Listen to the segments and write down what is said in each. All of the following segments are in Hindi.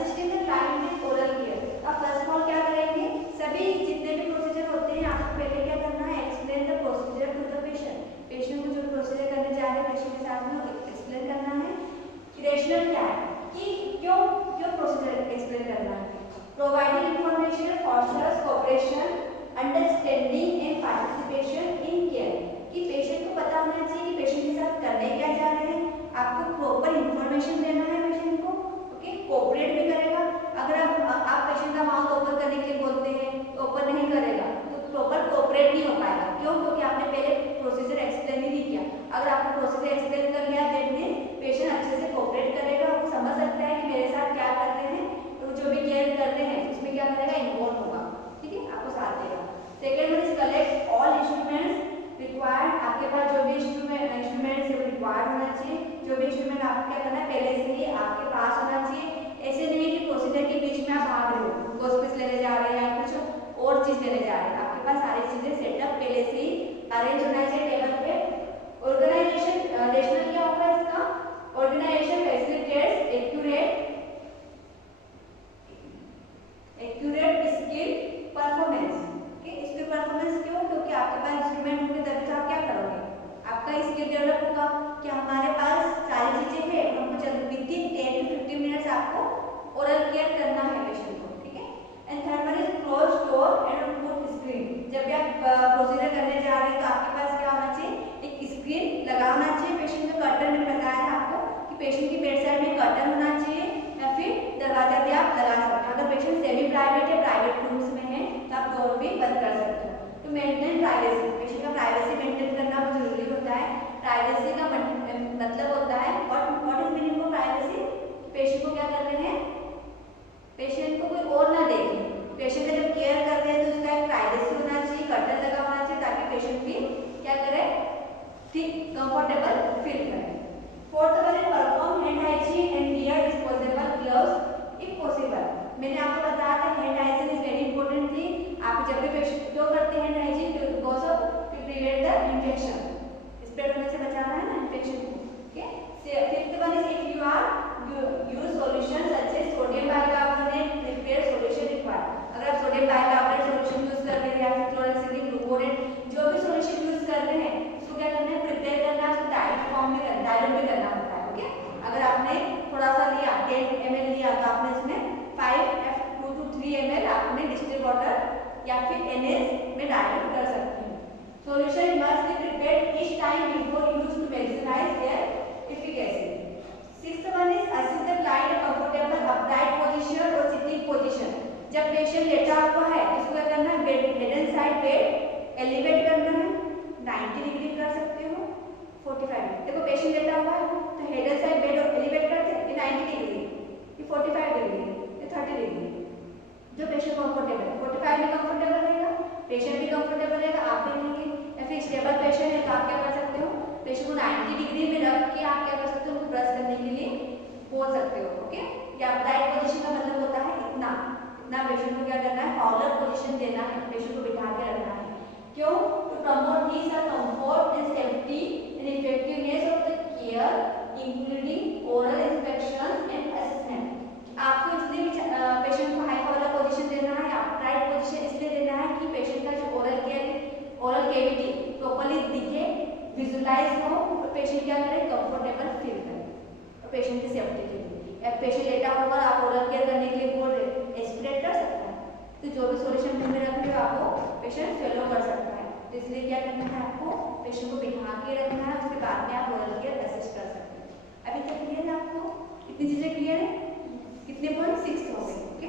Assisting the client with oral care. अब फर्स्ट ऑफ ऑल क्या करेंगे, सभी जितने भी प्रोसीजर होते हैं आपको पहले क्या करना है, explain the procedure to the patient. Patient को जो प्रोसीजर करने जा रहे हैं पेशेंट के साथ में एक्सप्लेन करना है। रेशनल क्या है कि क्यों क्यों प्रोसीजर एक्सप्लेन करना है। Providing information fosters cooperation understanding and participation in care, कि पेशेंट को पता होना चाहिए कि पेशेंट के साथ करने क्या जा रहे हैं, आपको प्रॉपर इंफॉर्मेशन देना है पेशेंट को, ओके, कोऑपरेट भी करेगा। अगर आप पेशेंट का माउथ ओपन करने के लिए बोलते हैं तो ओपन नहीं करेगा तो प्रॉपर कोऑपरेट नहीं हो पाएगा। क्यों? क्योंकि आपने पहले प्रोसीजर एक्सप्लेन ही नहीं किया। अगर आपने प्रोसीजर एक्सप्लेन कर लिया देन पेशेंट अच्छे से कोऑपरेट करेगा, वो समझ सकता है कि मेरे साथ क्या कर रहे हैं, तो जो भी केयर कर रहे हैं उसमें क्या करेगा, इन्वॉल्व होगा, ठीक है, आपको साथ देगा। Second one is collect all instruments required, आपके पास जो भी इंस्ट्रूमेंट्स रिक्वायर्ड होना चाहिए, जो भी इंस्ट्रूमेंट आपको क्या करना है पहले से ही आपके पास होना चाहिए। ऐसे नहीं है कि प्रोसीजर के बीच में आप भाग रहे हो, गोस्पिस लेने जा रहे हैं या कुछ और चीज लेने जा रहे हैं, आपके पास सारी चीजें सेटअप पहले से ही अरेंज होना चाहिए टेबल पे। ऑर्गेनाइजेशन रेशनल क्या होगा इसका, organization facilitates accurate skill performance. Skill performance क्यों? क्योंकि आपके पास इंस्ट्रूमेंट होंगे तभी तो आप क्या करोगे, आपका स्किल डेवलप होगा कि हमारे पास सारी चीजें हैं, हमको जल्दी विदिन 10 to 15 मिनट्स आपको ओरल केयर करना है पेशेंट को, ठीक है। And third one is close door and put screen. जब भी आप प्रोसीजर करने जा रहे हैं तो आपके पास क्या होना चाहिए, एक स्क्रीन लगाना चाहिए। पेशेंट का कर्टन मैंने बताया था आपको कि पेशेंट की बेड साइड में कर्टन होना चाहिए या फिर दरवाजा भी आप लगा सकते हैं। अगर पेशेंट सेमी प्राइवेट है, प्राइवेट रूम्स में है तो आप डोर भी बंद कर सकते हो। तो मेंटेन प्राइवेसी, पेशेंट का प्राइवेसी मेंटेन करना बहुत जरूरी होता है। प्राइवेसी का मतलब होता है what is meaning of privacy, patient को क्या कर रहे हैं, पेशेंट को कोई और ना देखे, पेशेंट का जब केयर कर रहे हैं तो उसका एक प्राइवेसी होना चाहिए, कर्टन लगा होना चाहिए ताकि पेशेंट भी क्या करे, ठीक कंफर्टेबल फील करे। Fourth one is perform hand hygiene and wear disposable gloves if possible. मैंने आपको बताया था hand hygiene is very important थी। आप जब भी पेशेंट क्यों करते हैं hand hygiene, because of to prevent the infection, spread होने से बचाना है ना इन्फेक्शन को, okay. Fifth one is if you are use solution such as sodium bicarbonate prepare solution required. अगर आप सोडियम बाइकार्बोनेट सॉल्यूशन यूज कर रहे हैं या फिर क्लोरोसिलिन ग्लूकोनेट जो भी सॉल्यूशन यूज कर रहे हैं उसको क्या करना है, प्रिपेयर करना है, उसको डाइल्यूट फॉर्म में करना, डाइल्यूट भी करना होता है, ओके। अगर आपने थोड़ा सा लिया 10 ml लिया तो आपने इसमें 5 to 3 ml आपने डिस्टिल्ड वाटर या फिर NaS में डाइल्यूट कर सकते हैं। Solution must be prepared each time before use to maximize their efficacy. Sixth one is assist the client comfortable upright position और सिटिंग पोजीशन। जब पेशेंट लेटा हुआ है तो उसको क्या करना है, bed head and side bed elevate करना है, 90 डिग्री कर सकते हो, 45 देखो पेशेंट लेटा हुआ है तो head and side bed elevate करते हैं, ये 90 डिग्री, ये 45 डिग्री, ये 30 डिग्री। जो पेशेंट कंफर्टेबल है 45 में कंफर्टेबल रहेगा, पेशेंट भी कंफर्टेबल रहेगा, आप भी रहेंगे। या फिर स्टेबल पेशेंट है तो आप क्या कर सकते हो, पेशेंट को 90 डिग्री में रख के आप क्या कर सकते हो, उनको ब्रश करने के लिए बोल सकते हो, ओके। या अपराइट पोजीशन का मतलब होता है इतना पेशेंट को क्या करना है, फॉलोअर पोजीशन देना है, पेशेंट को बिठा के रखना है। क्यों? To promote his comfort and safety and effectiveness of the care including oral inspection and assessment. आपको इसलिए भी पेशेंट को हाई फॉलोअर पोजीशन देना है, अपराइट पोजीशन इसलिए देना है कि पेशेंट का जो ओरल कैविटी प्रॉपर्ली दिखे, विजुलाइज हो, तो पेशेंट क्या करे, कंफर्टेबल फील करे, और पेशेंट की सेफ्टी के लिए। या पेशेंट लेटा होगा आप ओरल केयर करने के लिए बोल रहे, एस्पिरेट कर सकता है, तो जो भी सॉल्यूशन में रख रहे हो आपको पेशेंट फेलो कर सकता है, तो इसलिए क्या करना है, आपको पेशेंट को बिठा के रखना है, उसके बाद में आप ओरल केयर असिस्ट कर सकते हैं। अभी तक क्लियर है आपको, इतनी चीजें क्लियर है, कितने पॉइंट 6 हो गए, okay.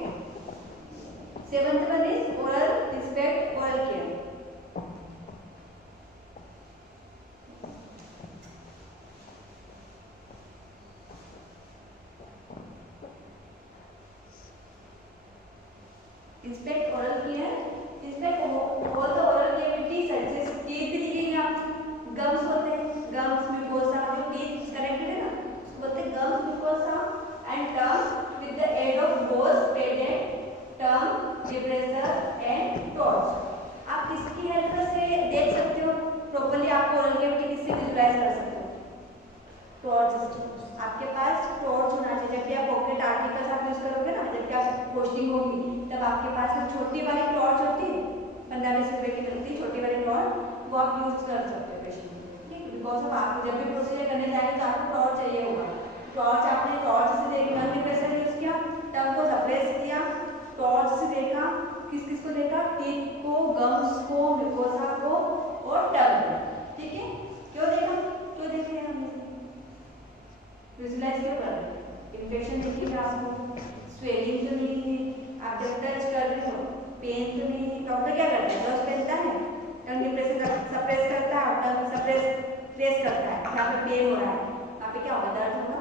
Seventh one is oral respect oral care. Inspect oral care. Inspect all the oral cavities such as teeth दिखेंगे आपको, gums होते हैं, gums mucosa जो teeth connected है ना, उसको बोलते हैं gums mucosa and tongue with the aid of gauze padded tongue depressor and torch। आप किसकी हेल्प से देख सकते हो प्रॉपर्ली, आपको oral cavity किससे विजुलाइज कर सकते हो, टॉर्च। आपके पास टॉर्च होना चाहिए, जब भी आप पॉकेट आर्टिकल्स आप यूज करोगे ना पोस्टिंग होगी तब आपके पास जो छोटी वाली टॉर्च होती है 15-20 रुपए की मिलती है, छोटी वाली टॉर्च, वो आप यूज कर सकते हो पेशेंट में, ठीक है। बिकॉज ऑफ आपको जब भी प्रोसीजर करने जाएंगे तो आपको टॉर्च चाहिए होगा। टॉर्च आपने टॉर्च से देखना कि प्रेशर यूज किया, टंग को सप्रेस किया, टॉर्च से देखा, किस किस को देखा, टीथ को, गम्स को, म्यूकोसा को और टंग को, ठीक है। क्यों देखा, क्यों देख रहे हैं हम, विजुलाइज क्यों कर रहे हैं, इन्फेक्शन दिखेगा आपको, स्वेलिंग तो नहीं है, आप जब टच कर रहे हो पेन तो नहीं है। डॉक्टर क्या करता है, ग्लव्स पहनता है, टंग की प्रेशर सप्रेस करता है, टंग सप्रेस प्रेस करता है, यहाँ पे पेन हो रहा है, वहाँ पे क्या होगा, दर्द होगा,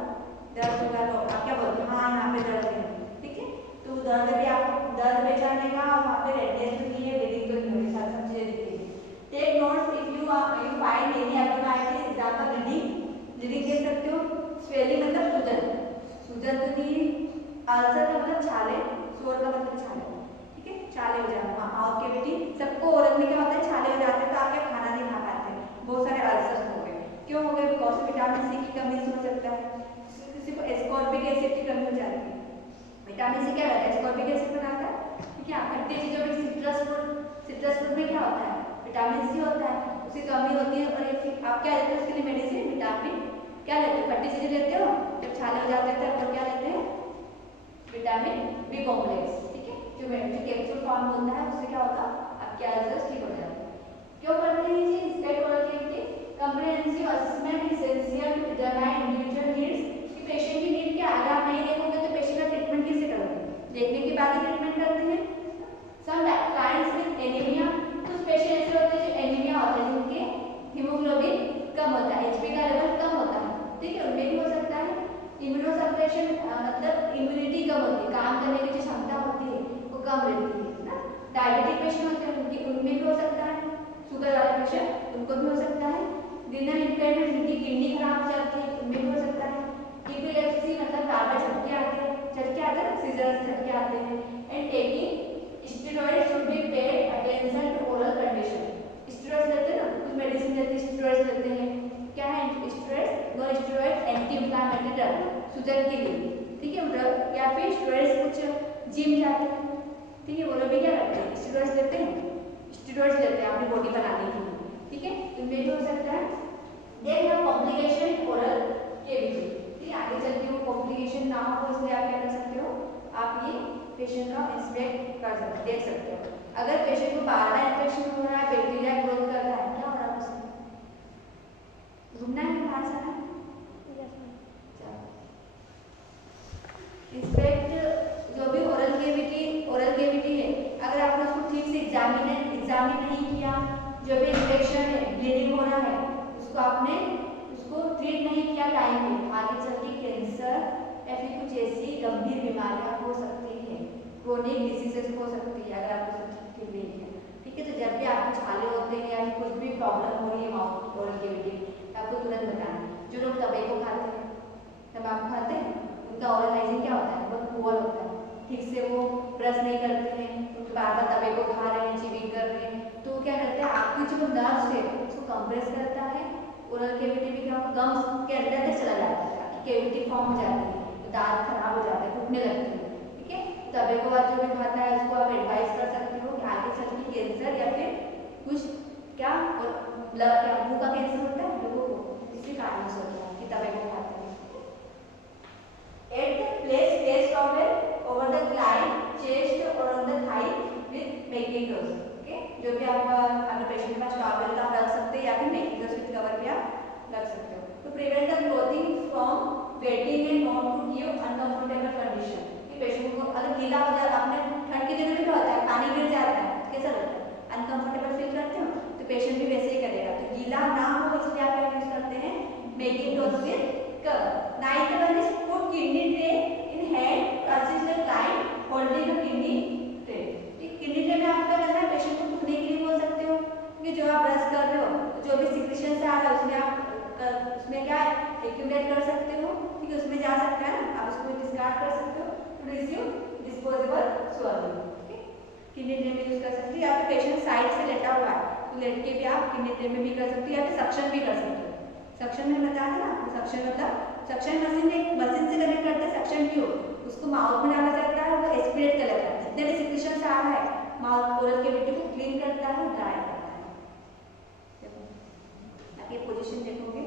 दर्द होगा तो आप क्या बोलते हैं, हाँ यहाँ पे दर्द है, ठीक है। तो दर्द भी आपको दर्द पहचानेगा और वहाँ पे रेडनेस तो नहीं है, ब्लीडिंग तो नहीं होगी, सारी सब चीजें दिखेगी। Take notes if you find any abnormalities, example bleeding कह सकते हो, स्वेलिंग मतलब सूजन, सूजन तो नहीं, अल्सर का मतलब छाले, सोर का मतलब छाले, ठीक है, छाले हो जाना, हाँ माउथ कैविटी, सबको ओरल में क्या होता है, छाले हो जाते हैं तो आप क्या खाना नहीं खा पाते, बहुत सारे अल्सर हो गए, क्यों हो गए, बिकॉज विटामिन सी की कमी से हो सकता है, किसी को एस्कॉर्बिक एसिड की कमी हो जाती है। विटामिन सी क्या रहता है, एस्कॉर्बिक एसिड बनाता है, ठीक है। खट्टी चीजों में सिट्रस फ्रूट में क्या होता है, विटामिन सी होता है, उसकी कमी होती है, और आप क्या लेते हो उसके लिए मेडिसिन, विटामिन क्या लेते हो, खट्टी चीजें लेते हो, जब छाले हो जाते हैं तो क्या लेते हैं, विटामिन बी कॉम्प्लेक्स, ठीक है, जो कैप्सूल फॉर्म होता है उससे क्या होगा, आपके अल्सर्स ठीक हो जाते हैं। क्यों करते हैं ये चीज, state oral cavity comprehensive assessment essential to determine individual needs, कि पेशेंट की नीड क्या है, अगर आप नहीं देखोगे तो पेशेंट का ट्रीटमेंट कैसे करोगे, देखने के बाद ही ट्रीटमेंट करते हैं। सम क्लाइंट्स विद एनीमिया, कुछ पेशेंट ऐसे होते हैं जो एनीमिया होते हैं, जिनके हीमोग्लोबिन कम होता है, एचपी का लेवल कम होता है, ठीक है, उनमें भी हो सकता है। इम्यूनोसप्रेशन मतलब इम्यूनिटी कम होती है, काम करने की जो क्षमता होती है वो कम रहती है ना। डायबिटिक पेशेंट होते हैं उनमें भी हो सकता है, शुगर वाले पेशेंट उनको भी हो सकता है। रीनल इम्पेयरमेंट, जिनकी किडनी खराब हो जाती है उनमें भी हो सकता है। एपिलेप्सी मतलब बार-बार झटके आते हैं, सीजर्स झटके आते हैं। And taking steroids should be paid attention to oral condition, steroids लेते हैं ना, कुछ मेडिसिन लेते हैं, स्टेरॉइड्स लेते हैं, क्या है steroids, non steroid anti inflammatory drug, सूजन के लिए, ठीक है, ड्रग, या फिर स्टेरॉइड्स कुछ जिम जाते हैं, ठीक है, वो लोग भी क्या करते हैं, स्टेरॉइड्स लेते हैं, स्टेरॉइड्स लेते हैं अपनी बॉडी बनाने के लिए, ठीक है, इनमें भी हो सकता है। देन हम कॉम्प्लिकेशन ओरल कैविटी, ठीक है, आगे चल के वो कॉम्प्लिकेशन ना हो इसलिए आप क्या कर सकते हो, आप ये पेशेंट का इंस्पेक्ट कर सकते, देख सकते हो। अगर पेशेंट को बार-बार इन्फेक्शन हो रहा है, बैक्टीरिया ग्रोथ कर रहा है, क्या हो रहा है उसमें, रुकना है, बाहर से आना है, इंस्पेक्ट जो भी ओरल कैविटी है, अगर आपने उसको ठीक से एग्जामिन नहीं किया, जो भी इन्फेक्शन है, ब्लीडिंग हो रहा है, उसको ट्रीट नहीं किया टाइम पे, आगे चल के कैंसर या फिर कुछ ऐसी गंभीर बीमारियां हो सकती है, क्रोनिक डिसीजेस हो सकती है, अगर आपको सब ठीक नहीं किया, ठीक है। तो जब भी आपको छाले होते हैं या कुछ भी प्रॉब्लम हो रही है माउथ ओरल कैविटी, आपको तुरंत बताना। जो लोग तंबाकू खाते हैं उनका ओरल हाइजीन क्या होता है, बहुत पुअर होता है, ठीक से वो ब्रश नहीं करते हैं, उनके बार-बार तंबाकू खा रहे हैं, चिविंग कर रहे हैं, तो क्या करते हैं, आपकी जो नर्व्स है उसको कंप्रेस करता है, ओरल कैविटी भी क्या होगा, गम्स के अंदर तक चला जाता है, आपकी कैविटी फॉर्म हो जाती है, तो दांत खराब हो जाते हैं, टूटने लगते हैं, ठीक है। तंबाकू वाला जो भी खाता है उसको आप एडवाइस कर सकते हो कि आगे चल के कैंसर या फिर कुछ क्या मुंह का कैंसर होता है लोगों को, इसी कारण से होता है कि तंबाकू खाते हैं। Place face towel over the client chest or on the thigh with making clothes, okay, जो भी आप अपने पेशेंट के पास टॉवल का रख सकते हैं या फिर मेकिंग क्लॉथ्स विद कवर भी आप रख सकते हो। तो prevent the clothing from wetting and not to give uncomfortable condition, कि पेशेंट को अगर गीला हो जाए, आपने ठंड के दिनों में क्या होता है, पानी गिर जाता है, कैसा लगता है, अनकंफर्टेबल फील करते हो, तो पेशेंट भी वैसे ही करेगा। तो गीला ना हो इसलिए आप क्या यूज करते हैं, making clothes with cover. Ninth one is put kidney tray in hand, assist the client holding a kidney tray, ठीक, किडनी ट्रे में आपको क्या करना है, पेशेंट को टूटने के लिए बोल सकते हो, कि जो आप ब्रश कर रहे हो जो भी सिक्रेशन से आ रहा है उसमें आप उसमें क्या एक्यूमुलेट कर सकते हो, ठीक है, उसमें जा सकता है ना, आप उसको डिस्कार्ड कर सकते हो, टू रिसीव डिस्पोजेबल स्वॉलिंग, ठीक, किडनी ट्रे में यूज कर सकते हो, या फिर पेशेंट साइड से लेटा हुआ है तो लेट के भी आप किडनी ट्रे में भी कर सकते हो, या फिर सक्शन भी कर सकते हो। सक्शन में बताया ना, सक्शन मतलब सक्शन मशीन से कनेक्ट करते हैं, सक्शन ट्यूब उसको माउथ में डाला जाता है, वो एस्पिरेट माउथ ओरल कैविटी को क्लीन करता है, ड्राई करता है। देखो आप ये पोजीशन देखोगे,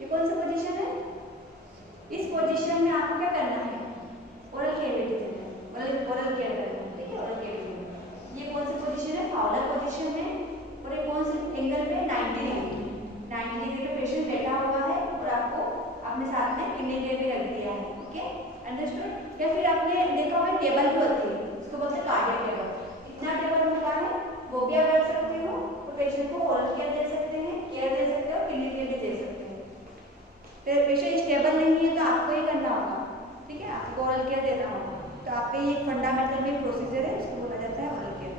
ये कौन सा पोजीशन है? इस पोजीशन में आपको क्या करना है? ओरल कैविटी देना है, ओरल केयर करना है, ठीक है। ओरल कैविटी ये कौन सी पोजीशन है? फाउलर पोजीशन है। और ये कौन से एंगल पे? 90 डिग्री पे पेशेंट बैठा हुआ है और आपको अपने साथ में किडनी टेप भी रख दिया है, ओके अंडरस्टूड। या फिर आपने देखा होगा टेबल भी होती है, उसको बोलते हैं कार्डियक टेबल। कितना टेबल होता है वो भी आप रख सकते हो, तो पेशेंट को ओरल केयर दे सकते हैं, केयर दे सकते हो, किडनी टेप भी दे सकते हैं। फिर पेशेंट स्टेबल नहीं है तो आपको ही करना होगा, ठीक है, आपको ओरल केयर देना होगा। तो आपका ये फंडामेंटल में प्रोसीजर है, इसको बोला जाता है oral care.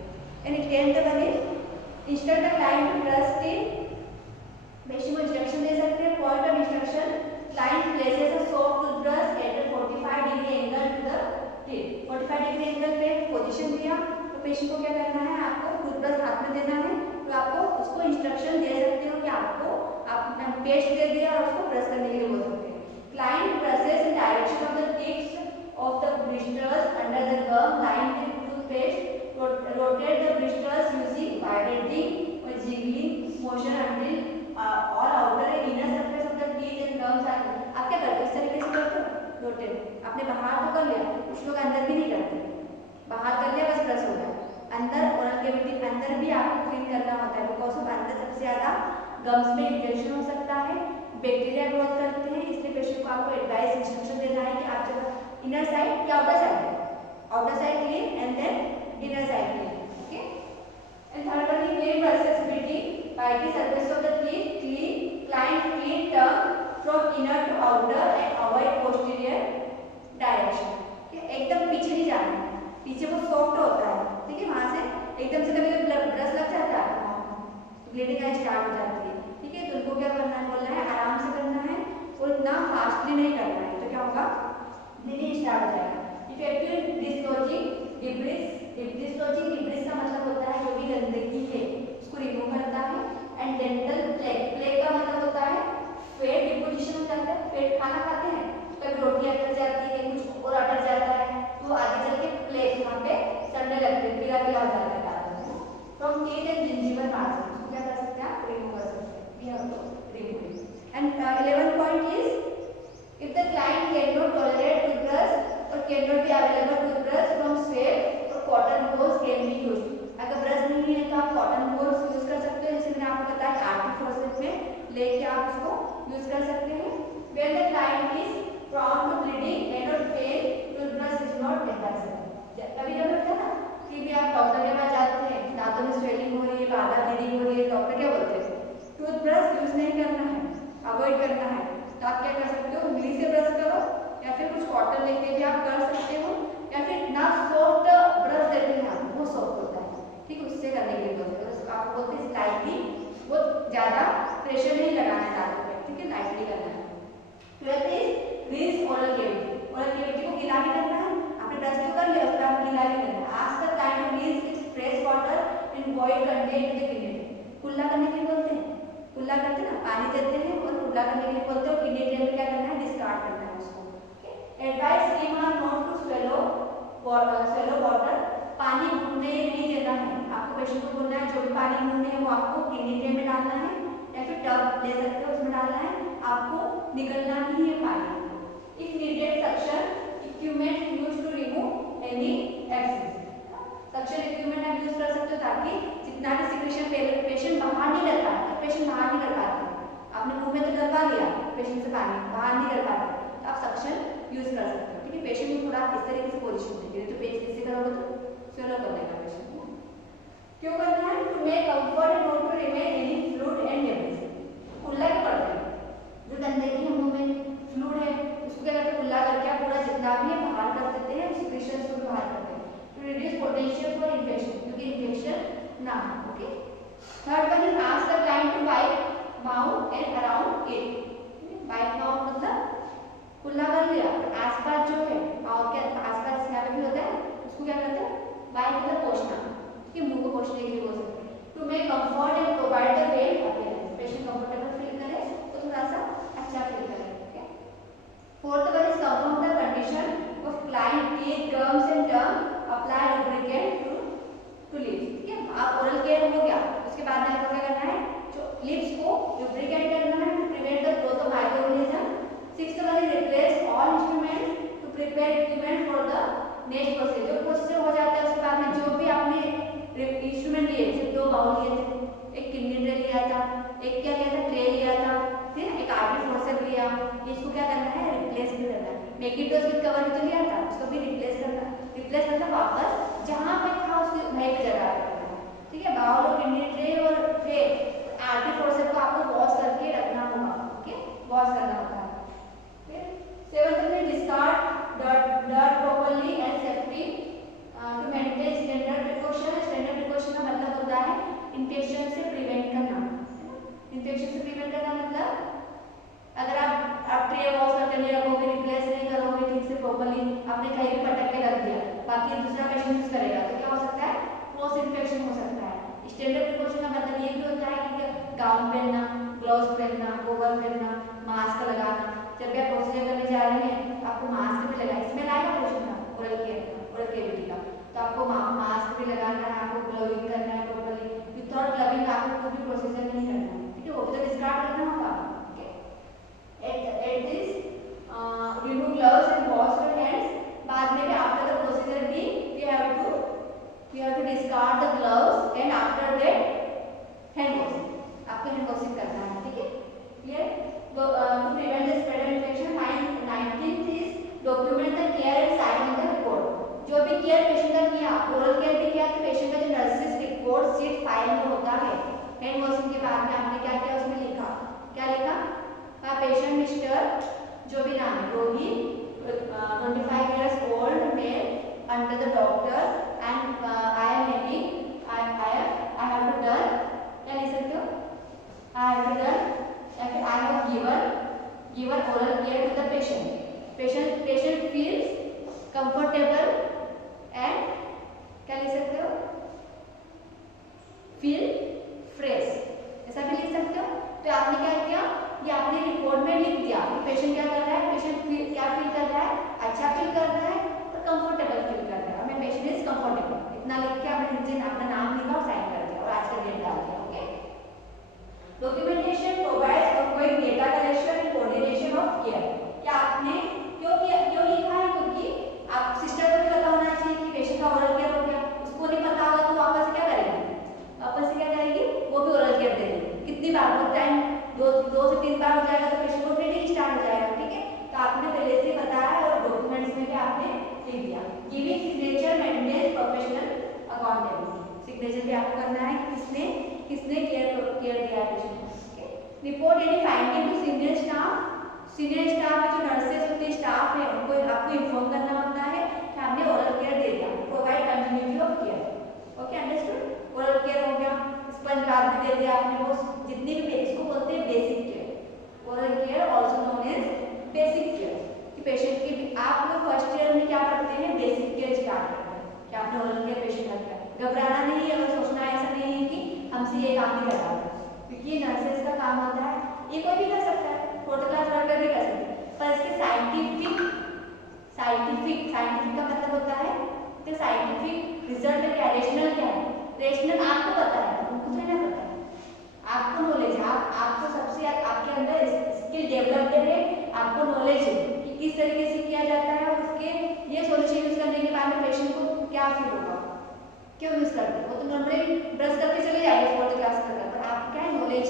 And 10th one is instruct the client to brush teeth. Patient को इंस्ट्रक्शन दे सकते हैं। Point of instruction, client places a soft toothbrush at a 45 degree angle to the teeth. 45 degree angle पे पोजीशन दिया तो पेशेंट को क्या करना है? आपको टूथब्रश हाथ में देना है। तो आपको उसको इंस्ट्रक्शन दे सकते हो कि आपको आपने पेस्ट दे दिया और उसको ब्रश करने के लिए बोल सकते हैं। Client brushes in direction of the tips of the blisters under the gum line with toothpaste. Rotate the blisters using vibrating और जिगलिंग मोशन अंटिल और outer and inner surface of the teeth and gums are. आप क्या करते हो? इस तरीके से करते हो रोटेट। आपने बाहर तो कर लिया, कुछ लोग अंदर भी नहीं करते, बाहर कर लिया बस ब्रश हो गया। अंदर ओरल कैविटी अंदर भी आपको क्लीन करना होता है, बिकॉज ऑफ अंदर सबसे ज्यादा गम्स में इन्फेक्शन हो सकता है, बैक्टीरिया ग्रोथ करते हैं। इसलिए पेशेंट को आपको एडवाइस इंस्ट्रक्शन देना है कि आप जब इनर साइड या आउटर साइड है, outer side clean and then inner side clean, okay. And third one is clean brushes between by the surface of the teeth. Client clean tongue from inner to outer and avoid posterior direction. एकदम पीछे नहीं जाना है, पीछे वो सॉफ्ट होता है, ठीक है, वहां से एकदम से कभी ब्रश लग जाता है तो ब्लीडिंग आई स्टार्ट हो जाती है, ठीक है। तो उनको क्या करना है? बोलना है आराम से करना है और इतना फास्टली नहीं करना है, तो क्या होगा? ब्लीडिंग स्टार्ट हो जाएगा। Effective dislodging debris. Dislodging debris का मतलब होता है जो भी गंदगी है उसको रिमूव करता है। And dental plague. प्लेग का मतलब होता है पेट डिपोजिशन हो जाता है। पेट खाना खाते हैं तब रोटी अटक जाती है, कुछ और अटक जाता है, तो आगे चल के प्लेग वहाँ पे सड़ने लगते हैं, पीला पीला हो जाता है दांत। From teeth and gingival margin उसको क्या कर सकते हैं? आप रिमूव कर सकते हैं। We have to remove it. And 11th point is if the client can not tolerate toothbrush और can not be available toothbrush from sweat और cotton bores can be used. अगर ब्रश नहीं है तो आप कॉटन बोर्स यूज कर सकते हो, जैसे मैंने आपको बताया आर्टिक प्रोसेस में लेके आप उसको यूज कर सकते हैं। When the client is prone to bleeding and or pain, toothbrush is not advisable. कभी कभी होता है ना कि भी आप डॉक्टर के पास जाते हैं, दांतों में स्वेलिंग हो रही है, बार-बार ब्लीडिंग हो रही है, डॉक्टर क्या बोलते हैं? टूथब्रश यूज नहीं करना है, अवॉइड करना है। तो आप क्या कर सकते हो? उंगली से ब्रश करो या फिर कुछ कॉटन लेके भी आप कर सकते हो, या फिर ना सॉफ्ट ब्रश देते हैं वो सॉफ्ट होता है, ठीक, उससे करने के लिए बोलते हैं। तो आपको बोलते हैं स्लाइटली, वो ज्यादा प्रेशर नहीं लगाना है दांतों पे, ठीक है, लाइटली करना है। 12th is rinse oral cavity. Oral cavity को गीला भी करना है, आपने ब्रश तो कर लिया, उसके बाद गीला भी करना है। Ask the client to rinse with fresh water in void content in the kidney. कुल्ला करने के लिए बोलते हैं, कुल्ला करते हैं ना, पानी देते हैं और कुल्ला करने के लिए बोलते हैं। किडनी टेप क्या करना है? डिस्कार्ड करना है उसको, okay. Advice him are not to swallow water. पानी मुंह में नहीं देना है, आपको पेशेंट को बोलना है जो भी पानी मुंह में है वो आपको किडनी टेप में डालना है या फिर टब ले सकते हो उसमें डालना है, आपको निकलना ही है पानी। If needed suction equipment used to remove any excess. Suction equipment आप यूज कर सकते हो ताकि जितना भी सिक्रेशन पेशेंट बाहर नहीं कर पाता, तो पेशेंट बाहर नहीं कर पाते, आपने मुंह में तो डलवा लिया पेशेंट से पानी, बाहर नहीं कर पाते, तो आप सक्शन यूज कर सकते हो, ठीक है। पेशेंट को थोड़ा इस तरीके से पोजीशन दीजिए, तो पेज किसी करोगे तो स्वेलो कर देगा पेशेंट को। क्यों करना है? To make comfort and not to remain any fluid and debris. कुल्ला क्यों करते हैं? जो गंदगी है मुंह में फ्लूइड है उसको क्या करते हैं? कुल्ला करके आप पूरा जितना भी है बाहर कर देते हैं, सिक्रेशंस को बाहर करते हैं to reduce potential for infection, क्योंकि इन्फेक्शन ना हो, okay. Third one is ask the client to wipe mouth and around it. Wipe mouth मतलब कुल्ला कर लिया, आसपास जो है माउथ के आसपास यहाँ पे भी होता है, उसको क्या करते हैं? वाइप मतलब पोंछना, कि मुंह को पोंछने के लिए बोल सकते हैं। To make comfort and provide the well appearance. Patient comfortable feel करे तो थोड़ा सा अच्छा फील करे, okay. Fourth one is confirm the condition of client teeth, gums and tongue lips को लुब्रिकेट करना है to prevent the growth of micro organism. Sixth one is replace all instrument to prepare equipment for the next process. जो प्रोसेस हो जाता है उसके बाद में जो भी आपने इंस्ट्रूमेंट लिए, जैसे 2 बाउल लिए थे, एक किडनी ट्रे लिया था, एक क्या लिया था, ट्रे लिया था, ठीक है, एक आर्टिफिशियल फोर्सेप लिया, इसको क्या करना है, रिप्लेस भी करना है। मैकिन्टोश विद कवर भी तो लिया था, उसको भी रिप्लेस करना है। रिप्लेस मतलब वापस जहां पे था उसके वहीं पे जगह रखना है, ठीक है। बाउल और किडनी ट्रे और ट्रे आर्टिफिशियल फोर्सेप को आपको वॉश करके रखना होगा, ओके, वॉश करना होता है। फिर सेवंथ में discard dirt properly and safely to maintain standard precaution। Standard precaution का मतलब होता है इन्फेक्शन से प्रिवेंट करना। इन्फेक्शन से प्रिवेंट करना मतलब अगर आप ट्रे वॉश करके नहीं रखोगे, रिप्लेस नहीं करोगे ठीक से प्रॉपर्ली, आपने कहीं भी पटक के रख दिया, बाकी दूसरा पेशेंट यूज करेगा तो क्या हो सकता है, क्रॉस इन्फेक्शन हो सकता है। स्टैंडर्ड प्रिकॉशन का मतलब ये भी होता है कि गाउन पहनना, ग्लव्स पहनना, गोगल पहनना, मास्क लगाना। जब आप प्रोसीजर करने जा रहे हैं आपको मास्क भी लगाना, इसमें लाएगा पेशेंट का ओरल केविटी का, तो आपको मास्क भी लगाना है, आपको ग्लोविंग करना है प्रॉपर्ली। विदाउट ग्लोविंग आपको कोई भी प्रोसीजर नहीं करना है, ठीक है, वो तो डिस्कार्ड करना होगा, ठीक है। At this remove gloves and wash your hands. बाद में भी आफ्टर द प्रोसीजर भी we have to discard the gloves and after that hand washing, आपको हैंड वॉशिंग करना है, ठीक है, clear. to prevent the spread of infection, 19th is document the care and sign on the report। जो भी केयर पेशेंट का किया, ओरल केयर भी किया, तो पेशेंट का जो नर्सिस रिपोर्ट शीट फाइल में होता है। हैंड वॉशिंग के बाद में आपने क्या किया, उसमें लिखा, क्या लिखा, पेशेंट मिस्टर जो भी नाम है, Rohit 25 years old male under the doctor and I am having I have to done, क्या लिख सकते हो, I have to done या फिर I have given oral care to the patient feels comfortable and क्या लिख सकते हो, feel fresh, ऐसा भी लिख सकते हो। तो आपने क्या किया, ये आपने रिपोर्ट में लिख दिया कि पेशेंट क्या कर रहा है, पेशेंट क्या फील कर रहा है, अच्छा फील कर रहा है और कंफर्टेबल फील कर रहा है, और पेशेंट इज कंफर्टेबल, इतना लिख के आपने नीचे अपना नाम लिखा और साइन कर दिया और आज का डेट डाल दिया, okay. Documentation provides a quick data collection and coordination of care. क्या आपने क्यों लिखा है, क्योंकि आप सिस्टर को भी पता होना चाहिए कि पेशेंट का ओरल केयर हो गया, उसको नहीं पता होगा तो वापस से क्या करेगी, वापस से क्या करेगी, वो भी ओरल केयर देगी। कितनी बार, बहुत टाइम, 2 से 3 बार हो जाएगा तो पेशेंट को ब्लीडिंग स्टार्ट हो जाएगा, ठीक है। तो आपने पहले से बताया और डॉक्यूमेंट्स में भी आपने लिख दिया। Giving signature maintain professional accountability, signature भी आपको करना है कि किसने केयर दिया पेशेंट को। Report any finding to senior staff में जो नर्सेस होते हैं, स्टाफ है, उनको आपको इन्फॉर्म करना होता है कि हमने ओरल केयर दे दिया, provide continuity of care, okay, understood. Oral care हो गया, स्पंज बाथ भी दे दिया आपने, वो जितनी भी, इसको बोलते हैं basic care. Oral care also known as basic care, कि पेशेंट की आप लोग फर्स्ट ईयर में क्या पढ़ते हैं, बेसिक केयर स्टार्ट करते हैं कि आपने ओरल केयर पेशेंट का किया। घबराना नहीं है और सोचना ऐसा नहीं है कि हमसे ये काम नहीं करना, क्योंकि नर्सेस का काम होता है, ये कोई भी कर सकता है, 4th क्लास वर्कर भी कर सकते हैं, पर इसके साइंटिफिक का मतलब होता है कि साइंटिफिक रिजल्ट क्या, रेशनल क्या है, रेशनल आपको पता है, उनको तो नहीं पता है, आपको नॉलेज है, आपको सबसे आपके अंदर स्किल डेवलप्ड है, आपको नॉलेज है कि किस तरीके से किया जाता है और उसके ये सॉल्यूशन यूज करने के बाद में पेशेंट को क्या फील होगा, क्यों यूज करते हैं। वो तो नॉर्मली ब्रश करके चले जाएंगे 4th क्लास तक, पर आपको क्या है, नॉलेज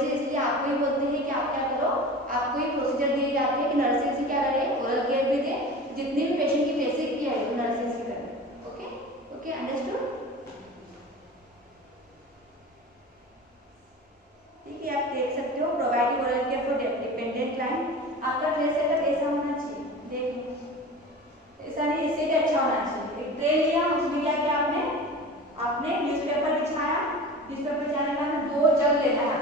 है, इसलिए आपको ही बोलते हैं कि आप क्या करो, आपको ही प्रोसीजर दिए जाते हैं कि नर्सेस ही क्या करें, ओरल केयर भी दे, जितनी भी पेशेंट की बेसिक केयर है नर्सेस ही करें, ओके, अंडरस्टूड, ठीक है। आप देख सकते हो, providing oral care for dependent client. आपका ड्रेस अगर ऐसा होना चाहिए, देखिए ऐसा नहीं, इससे भी अच्छा होना चाहिए। एक ट्रे लिया, उसमें क्या किया आपने न्यूज़पेपर बिछाया, न्यूज़पेपर बिछाने के बाद 2 जग लेना है,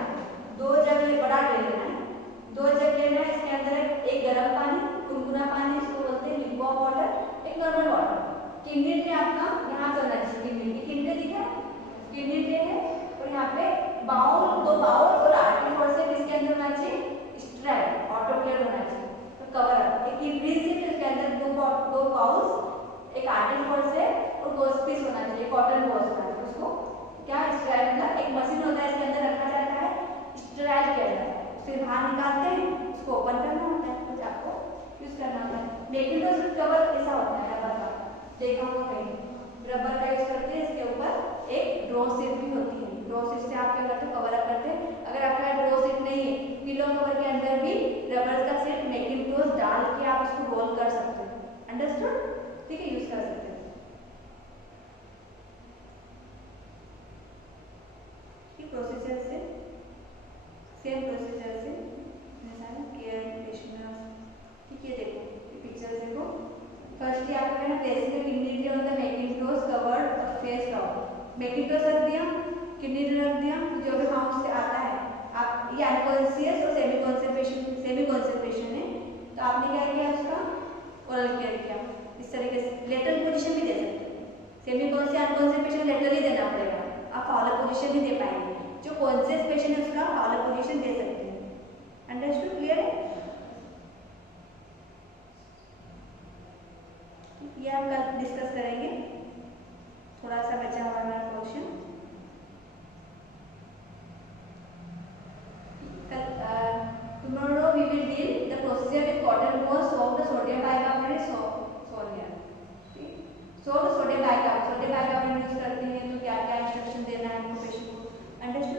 2 जग बड़ा ट्रे लेना है, 2 जग लेना है, इसके अंदर एक गर्म पानी, गुनगुना पानी, इसको बोलते हैं लिक्विड वाटर, एक नॉर्मल वाटर। किडनी ट्रे आपका यहाँ चलना चाहिए, किडनी दिखा, किडनी ट्रे है, और यहाँ पे बाउल, 2 बाउल और आर्टिफिशियल से इसके अंदर होना चाहिए स्ट्रैप, ऑटोक्लेव होना चाहिए, तो कवर अप, एक किडनी से इसके अंदर 2 बाउल्स, एक आर्टिफिशियल से और गॉस पीस होना चाहिए, कॉटन गॉस होना चाहिए, उसको क्या स्ट्रैप, एक मशीन होता है इसके अंदर रखा जाता है, स्टेराइल किया जाता है, फिर बाहर निकालते हैं, उसको ओपन करना होता है, कुछ आपको यूज करना होता है। मैकिंटोश कवर ऐसा होता है रबर का, देखा होगा कहीं रबर का यूज करते हैं, इसके ऊपर एक ड्रॉ शीट भी होती है, ड्रॉ शीट से आप क्या करते हैं कवर अप करते हैं। अगर आपका ड्रॉ शीट नहीं है, पिलो कवर के अंदर भी रबर का शीट मैकिंटोश डाल के आप उसको रोल कर सकते हैं, अंडरस्टूड, ठीक है, यूज कर सकते हैं। प्रोसीजर से सेम प्रोसीजर से केयर पेशेंट, ठीक है, देखो ये पिक्चर देखो, फर्स्टली आपको कहना placing the kidney on the Macintosh covered face down, Macintosh रख दिया, किडनी रख दिया, जो भी माउथ से आता है, आप ये अनकॉन्शियस और सेमी कॉन्सेंट्रेशन है, तो आपने क्या किया उसका ओरल केयर किया, इस तरीके से लेटरल पोजीशन भी दे सकते हैं, semi conscious unconscious patient lateral ही देना पड़ेगा, आप फाउलर पोजीशन नहीं दे पाएंगे, जो कॉन्शियस पेशेंट है उसका फाउलर पोजीशन दे सकते हैं, अंडरस्टूड, क्लियर है? ये हम कल डिस्कस करेंगे, थोड़ा सा बचा हुआ हमारा question tomorrow we will deal the procedure with cotton ball, solve the sodium bicarbonate, solve here, solve the sodium bicarbonate use करते हैं, तो क्या क्या इंस्ट्रक्शन देना है हमको पेशेंट को, अंडरस्टूड।